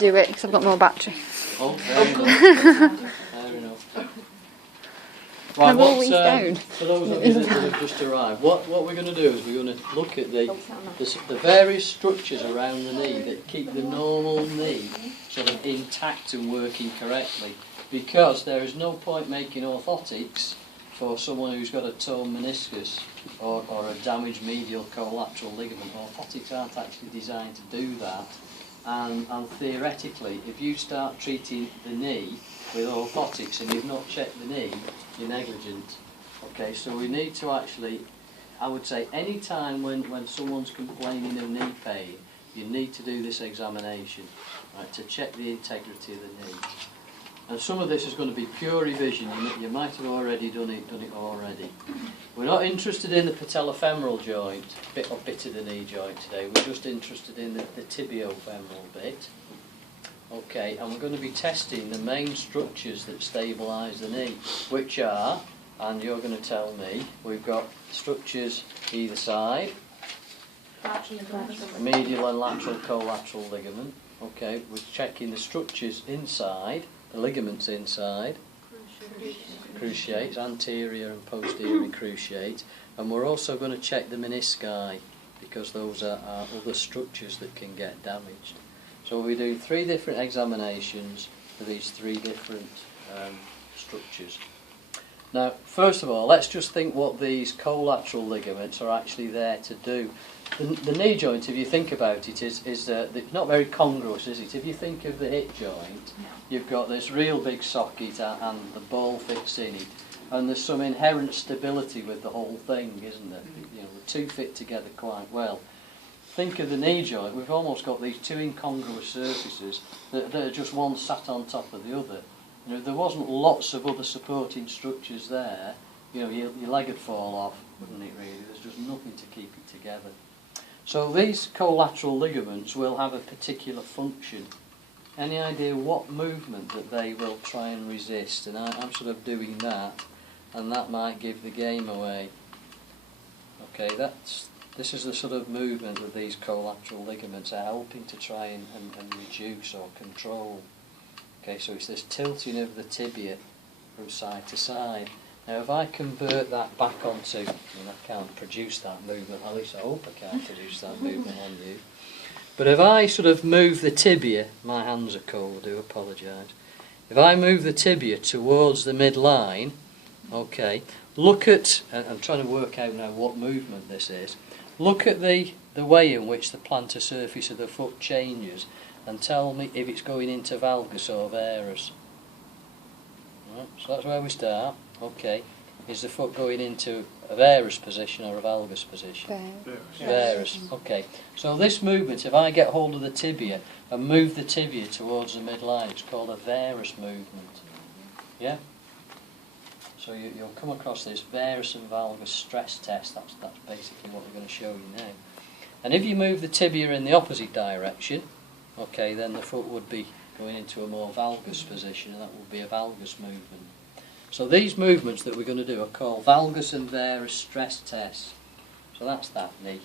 Do it because I've got more battery. Oh, fair enough. Fair enough. Right, I'm always down. For those of you that have just arrived, what we're going to do is we're going to look at the various structures around the knee that keep the normal knee sort of intact and working correctly. Because there is no point making orthotics for someone who's got a torn meniscus or a damaged medial collateral ligament. Orthotics aren't actually designed to do that. And theoretically, if you start treating the knee with orthotics and you've not checked the knee, you're negligent. Okay, so we need to actually, I would say, any time when someone's complaining of knee pain, you need to do this examination, right, to check the integrity of the knee. And some of this is going to be pure revision. You might have already done it already. We're not interested in the patellofemoral joint, bit of the knee joint today. We're just interested in the tibiofemoral bit. Okay, and we're going to be testing the main structures that stabilise the knee, which are, and you're going to tell me, we've got structures either side, medial and lateral collateral ligament. Okay, we're checking the structures inside, the ligaments inside, cruciates, anterior and posterior cruciate, and we're also going to check the menisci, because those are other structures that can get damaged. So we do 3 different examinations for these 3 different structures. Now, first of all, let's just think what these collateral ligaments are actually there to do. The knee joint, if you think about it, is not very congruous, is it? If you think of the hip joint, you've got this real big socket and the ball fits in it, and there's some inherent stability with the whole thing, isn't there? You know, the two fit together quite well. Think of the knee joint, we've almost got these 2 incongruous surfaces that are just one sat on top of the other. You know, if there wasn't lots of other supporting structures there, you know, your leg would fall off, wouldn't it really? There's just nothing to keep it together. So these collateral ligaments will have a particular function. Any idea what movement that they will try and resist? And I'm sort of doing that, and that might give the game away. Okay, this is the sort of movement that these collateral ligaments are helping to try and reduce or control. Okay, so it's this tilting of the tibia from side to side. Now if I convert that back onto, I mean, I can't produce that movement, at least I hope I can't produce that movement on you. But if I sort of move the tibia, my hands are cold, I do apologise. If I move the tibia towards the midline, okay, look at, I'm trying to work out now what movement this is. Look at the way in which the plantar surface of the foot changes and tell me if it's going into valgus or varus. Right, so that's where we start. Okay, is the foot going into a varus position or a valgus position? Varus. Okay, so this movement, if I get hold of the tibia and move the tibia towards the midline, it's called a varus movement. Yeah? So you'll come across this varus and valgus stress test. That's basically what we're going to show you now. And if you move the tibia in the opposite direction, okay, then the foot would be going into a more valgus position, and that would be a valgus movement. So these movements that we're going to do are called valgus and varus stress tests. So that's that knee.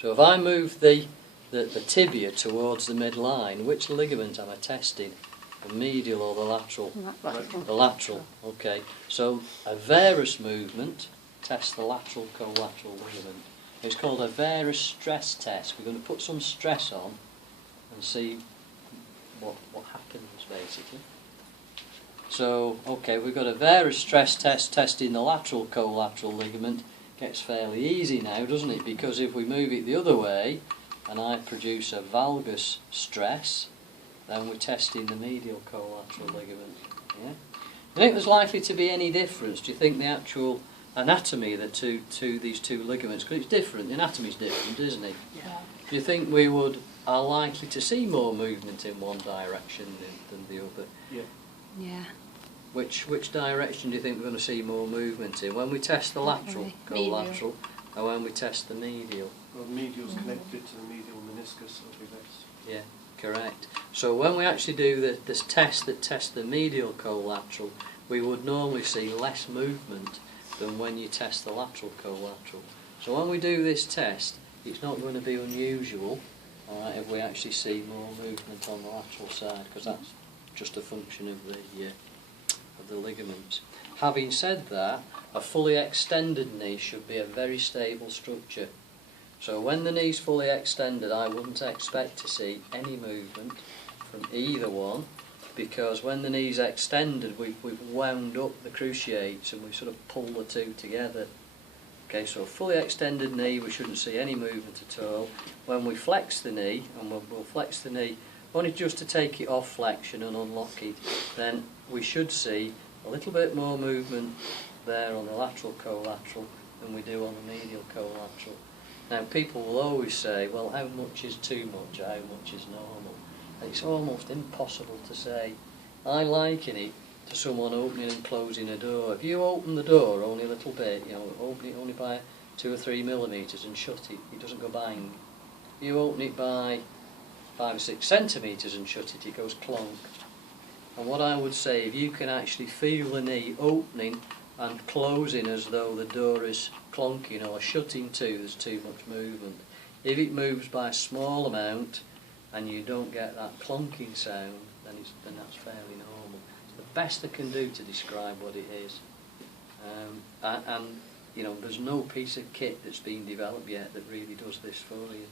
So if I move the tibia towards the midline, which ligament am I testing? The medial or the lateral? The lateral, okay. So a varus movement tests the lateral collateral ligament. It's called a varus stress test. We're going to put some stress on and see what happens, basically. So, okay, we've got a varus stress test testing the lateral collateral ligament. Gets fairly easy now, doesn't it? Because if we move it the other way and I produce a valgus stress, then we're testing the medial collateral ligament. Yeah? Do you think there's likely to be any difference? Do you think the actual anatomy of these two ligaments, because it's different, the anatomy's different, isn't it? Yeah. Do you think we are likely to see more movement in one direction than the other? Yeah. Yeah. Which direction do you think we're going to see more movement in? When we test the lateral collateral, or when we test the medial? Well, the medial's connected to the medial meniscus, so it'll be less. Yeah, correct. So when we actually do this test that tests the medial collateral, we would normally see less movement than when you test the lateral collateral. So when we do this test, it's not going to be unusual Alright, if we actually see more movement on the lateral side, because that's just a function of the ligaments. Having said that, a fully extended knee should be a very stable structure. So when the knee's fully extended, I wouldn't expect to see any movement from either one, because when the knee's extended, we've wound up the cruciates and we sort of pull the two together. Okay, so a fully extended knee, we shouldn't see any movement at all. When we flex the knee, and we'll flex the knee only just to take it off flexion and unlock it, then we should see a little bit more movement there on the lateral collateral than we do on the medial collateral. Now people will always say, well, how much is too much, how much is normal? And it's almost impossible to say. I liken it to someone opening and closing a door. If you open the door only a little bit, you know, open it only by 2 or 3 millimetres and shut it, it doesn't go bang. If you open it by 5 or 6 centimetres and shut it, it goes clonk. And what I would say, if you can actually feel the knee opening and closing as though the door is clonking or shutting too, there's too much movement. If it moves by a small amount and you don't get that clonking sound, then that's fairly normal. It's the best I can do to describe what it is. And you know, there's no piece of kit that's been developed yet that really does this for you.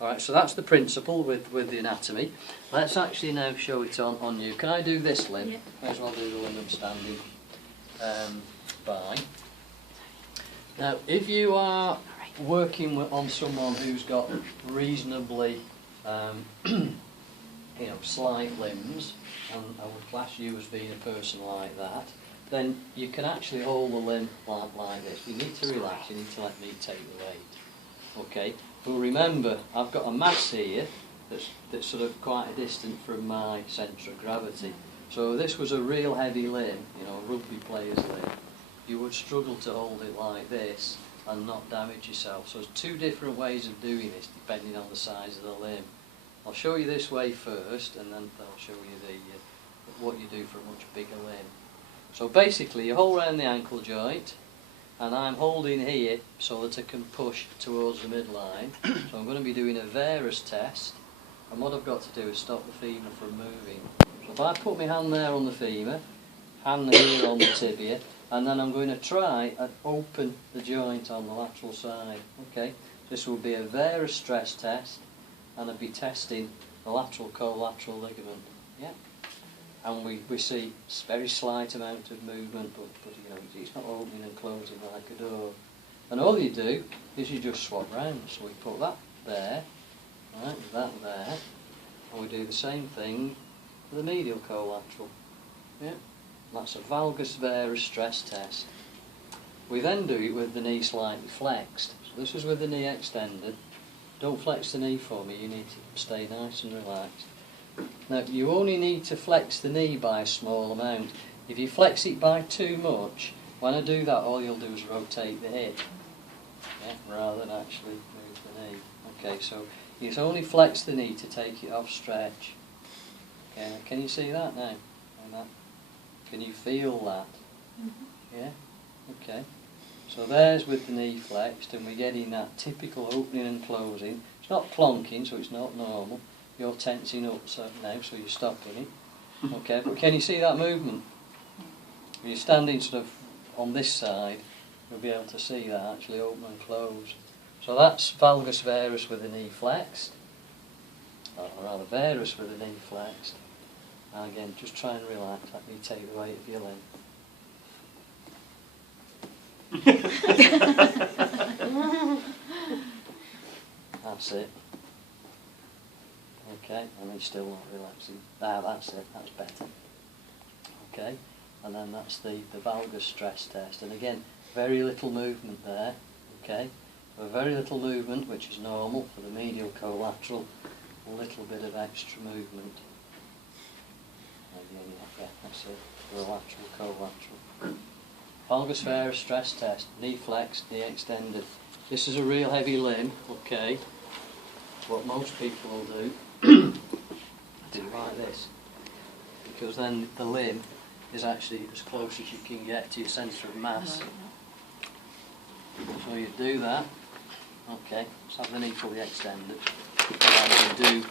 Alright, so that's the principle with the anatomy. Let's actually now show it on you. Can I do this limb? Yeah. May as well do the limb I'm standing by. Now, if you are working on someone who's got reasonably you know, slight limbs, and I would class you as being a person like that, then you can actually hold the limb like this. You need to relax, you need to let me take the weight. Okay, but remember, I've got a mass here that's sort of quite a distance from my centre of gravity. So if this was a real heavy limb, you know, a rugby player's limb, you would struggle to hold it like this and not damage yourself. So there's two different ways of doing this depending on the size of the limb. I'll show you this way first, and then I'll show you what you do for a much bigger limb. So basically you hold around the ankle joint, and I'm holding here so that I can push towards the midline. So I'm going to be doing a varus test, and what I've got to do is stop the femur from moving. So if I put my hand there on the femur, hand here on the tibia, and then I'm going to try and open the joint on the lateral side. Okay, this will be a varus stress test, and I'll be testing the lateral collateral ligament. Yeah, and we see a very slight amount of movement, but you know, it's not opening and closing like a door. And all you do is you just swap round. So we put that there, right, that there, and we do the same thing for the medial collateral. Yeah. That's a valgus varus stress test. We then do it with the knee slightly flexed. So this is with the knee extended. Don't flex the knee for me, you need to stay nice and relaxed. Now you only need to flex the knee by a small amount. If you flex it by too much, when I do that all you'll do is rotate the hip, yeah, rather than actually move the knee. Okay, so you only flex the knee to take it off stretch. Okay, can you see that now? Can you feel that? Mm-hmm. Yeah? Okay. So there's with the knee flexed, and we're getting that typical opening and closing. It's not plonking, so it's not normal. You're tensing up now, so you're stopping it. Okay, but can you see that movement? If you're standing sort of on this side, you'll be able to see that actually open and close. So that's valgus varus with the knee flexed, or rather varus with the knee flexed. And again, just try and relax, let me take the weight of your limb. That's it. Okay, and then still not relaxing. That's it, that's better. Okay, and then that's the valgus stress test. And again, very little movement there. Okay, very little movement, which is normal for the medial collateral. A little bit of extra movement. Yeah, that's it, the lateral collateral. Valgus varus stress test, knee flexed, knee extended. This is a real heavy limb, okay. What most people will do, do like this. Because then the limb is actually as close as you can get to your centre of mass. So you do that, okay, let's have the knee fully extended. And you do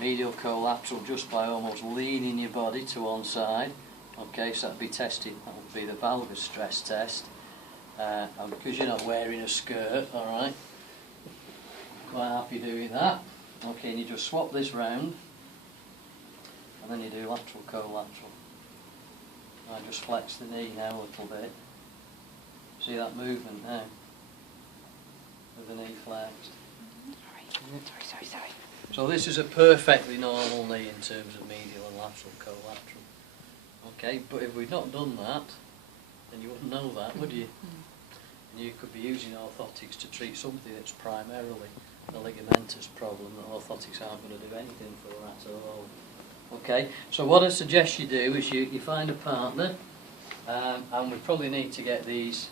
medial collateral just by almost leaning your body to one side. Okay, so that'd be testing, that would be the valgus stress test. And because you're not wearing a skirt, alright, quite happy doing that. Okay, and you just swap this round, and then you do lateral collateral. I just flex the knee now a little bit. See that movement now? With the knee flexed. Sorry. So this is a perfectly normal knee in terms of medial and lateral collateral. Okay, but if we'd not done that, then you wouldn't know that, would you? And you could be using orthotics to treat something that's primarily a ligamentous problem that orthotics aren't going to do anything for at all. Okay, so what I suggest you do is you find a partner, and we probably need to get these